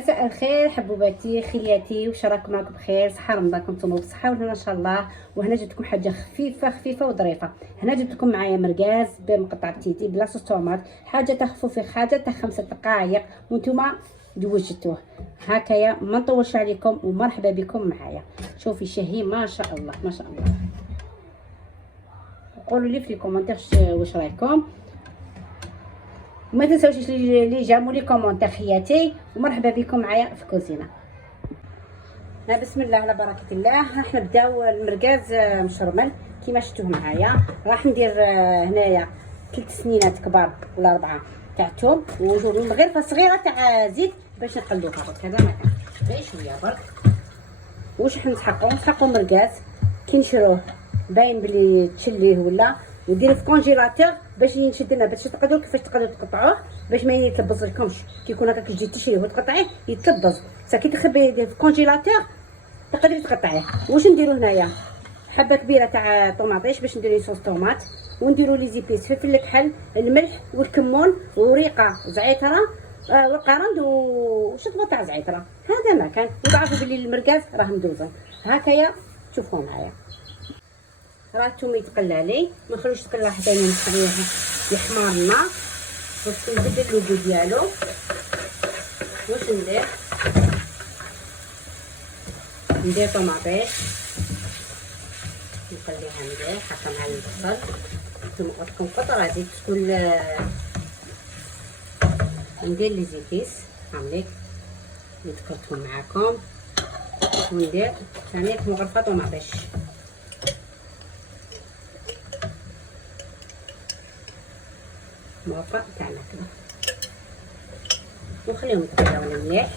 مساء الخير حبوباتي خياتي، واش راكم؟ راكم بخير؟ صحه رمضانكم نتوما بصحه وهنا ان شاء الله. وهنا جبت لكم حاجه خفيفه وظريفه. هنا جبت لكم معايا مرقاز بمقطع بتيتي بلا صوص طوماط، حاجه تخففوا في حاجه تاع 5 دقائق وانتوما دوجتوه هكايا. ما نطولش عليكم ومرحبا بكم معايا. شوفي شهي ما شاء الله ما شاء الله. قولوا لي في الكومنتير واش رايكم، وما تنساوش لي جاموا لي كومونتير خياتي، ومرحبا بكم معايا في كوزينه. بسم الله على بركه الله. راح نبداو المرقاز مشرمل كيما شفتوه معايا. راح ندير هنايا 3 سنينات كبار ولا 4 تاع الثوم، وندير مغرفه صغيره تاع زيت باش نقلوها برك. هذا ما كان غير شويه برك. واش راح نسحقوا مرقاز كي نشروه باين بلي تشليه ولا، وديريه في كونجيلاتور باش ينشد لنا، باش تقدروا كيفاش تقدروا تقطعوه باش ما يتلبز لكمش. كي يكون هكاك تجي تشريه وتقطعيه يتلبز، بصح كي تخبيه في كونجيلاتور تقدري تقطعيه. واش نديرو هنايا؟ حبه كبيره تاع طوماطيش باش نديرو صوص طوماط، ونديرو لي زيبيس فلفل الكحل الملح والكمون وريقه زعتره والقرند وشطبه تاع زعتره. هذا ما كان. وتعرفوا بلي المرقاز راه مدوزن هكايا. شوفوا معايا راه الثوم يتقلى لي، ما نخلوش تقلى حتى نخليه يحمر النار باش نبدل اللوغو ديالو. واش ندير طوماطيش نقليها مليح هكا مع البصل. نتوما تكون قطره زيت تكون. ندير لي زيبيس هامليك اللي ذكرتهم معاكم، وندير ثاني مغرفه طوماطيش. مرقه تاعنا كذا ونخليهم يتقلاو مليح.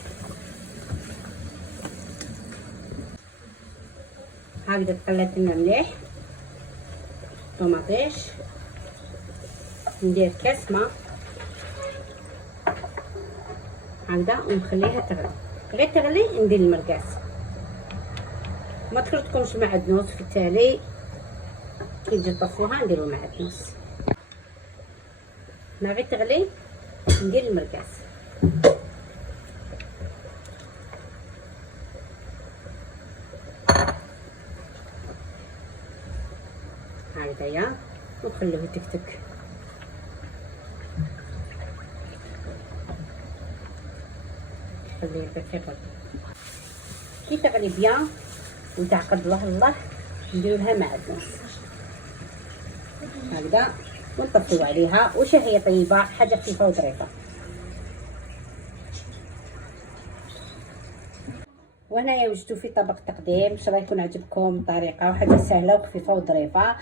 هكذا تقلات لنا مليح طوماطيش. ندير كاس ماء هكذا ونخليها تغلي. غير تغلي ندير المرقاز. ما تكرتكمش معدنوس في التالي كي تجي تطفوها نديرو معدنوس. ما غير تغلي ندير المرقاز. هكذايا ونخلوه يتكتك. خليه دقيقه كي تغلي بيان وتعقد الله نديرو لها معدنوس هكذا ونطفيو عليها. وشهيه طيبه، حاجه خفيفه وظريفه. وهنايا وجدتو في طبق تقديم. ان شاء الله يكون عجبكم الطريقه، وحاجه سهله وخفيفه وظريفه.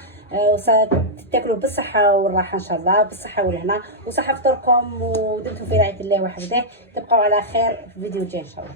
تاكلوا بالصحه والراحه ان شاء الله، بالصحه والهنا، وصحه فطوركم ودمتم في رعايه الله وحفظه. تبقوا على خير في فيديو جاي ان شاء الله.